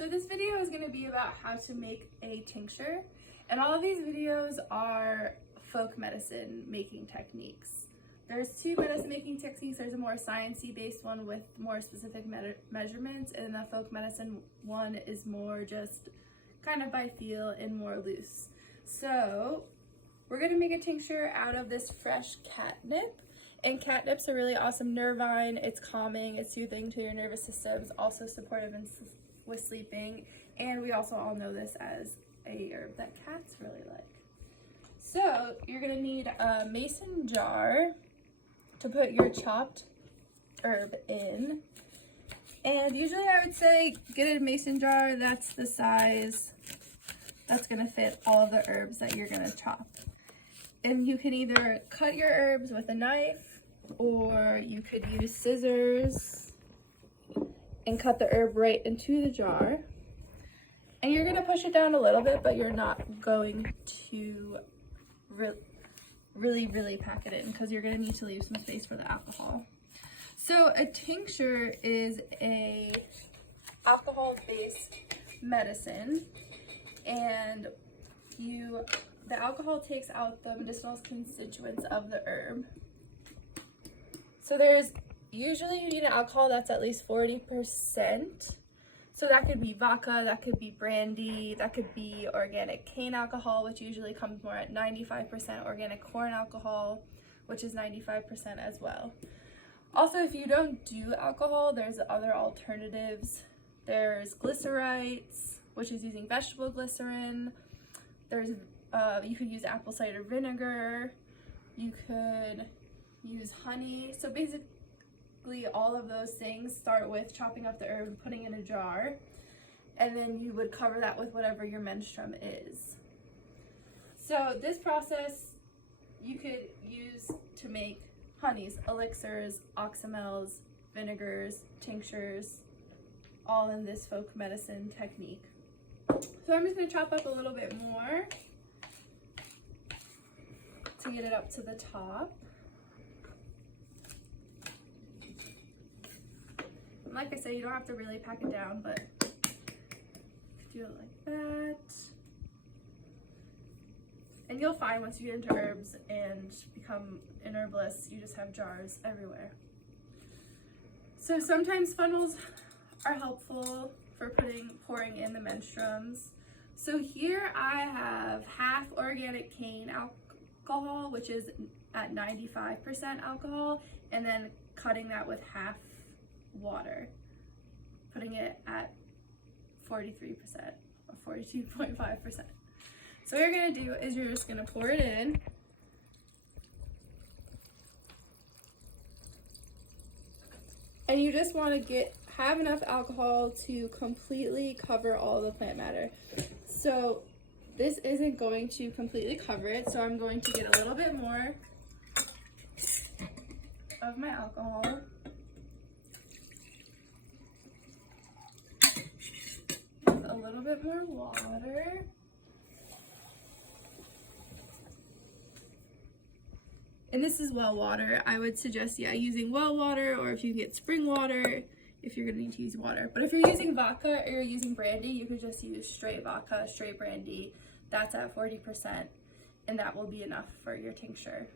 So this video is going to be about how to make a tincture, and all of these videos are folk medicine making techniques. There's two medicine making techniques. There's a more sciencey based one with more specific measurements, and the folk medicine one is more just kind of by feel and more loose. So we're going to make a tincture out of this fresh catnip. And catnip's a really awesome nerve vine. It's calming, it's soothing to your nervous system, it's also supportive with sleeping, and we also all know this as a herb that cats really like. So you're gonna need a mason jar to put your chopped herb in. And usually I would say get a mason jar that's the size that's gonna fit all of the herbs that you're gonna chop. And you can either cut your herbs with a knife, or you could use scissors and cut the herb right into the jar. And you're gonna push it down a little bit, but you're not going to really pack it in, because you're gonna need to leave some space for the alcohol. So a tincture is a alcohol-based medicine, and the alcohol takes out the medicinal constituents of the herb. So usually you need an alcohol that's at least 40%. So that could be vodka, that could be brandy, that could be organic cane alcohol, which usually comes more at 95%, organic corn alcohol, which is 95% as well. Also, if you don't do alcohol, there's other alternatives. There's glycerites, which is using vegetable glycerin. You could use apple cider vinegar. You could use honey. So basically all of those things start with chopping up the herb and putting in a jar, and then you would cover that with whatever your menstruum is. So this process you could use to make honeys, elixirs, oxymels, vinegars, tinctures, all in this folk medicine technique. So I'm just going to chop up a little bit more to get it up to the top. Like I said, you don't have to really pack it down, but do it like that. And you'll find once you get into herbs and become an herbalist, you just have jars everywhere. So sometimes funnels are helpful for pouring in the menstruums. So here I have half organic cane alcohol, which is at 95% alcohol, and then cutting that with half water, putting it at 43% or 42.5%. So what you're gonna do is you're just gonna pour it in. And you just want to have enough alcohol to completely cover all the plant matter. So this isn't going to completely cover it, so I'm going to get a little bit more of my alcohol. A little bit more water. And this is well water. I would suggest, using well water, or if you get spring water, if you're gonna need to use water. But if you're using vodka or you're using brandy, you could just use straight vodka, straight brandy. That's at 40%, and that will be enough for your tincture.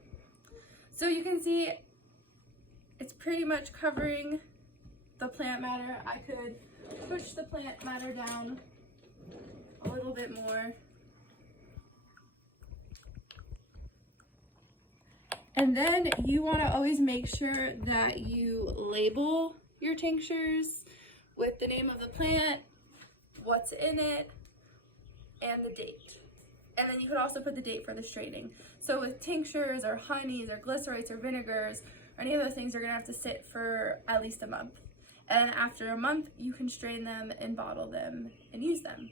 So you can see it's pretty much covering the plant matter. I could push the plant matter down a little bit more. And then you want to always make sure that you label your tinctures with the name of the plant, what's in it, and the date. And then you could also put the date for the straining. So with tinctures or honeys or glycerites or vinegars or any of those things, they're gonna have to sit for at least a month. And after a month, you can strain them and bottle them and use them.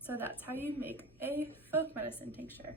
So that's how you make a folk medicine tincture.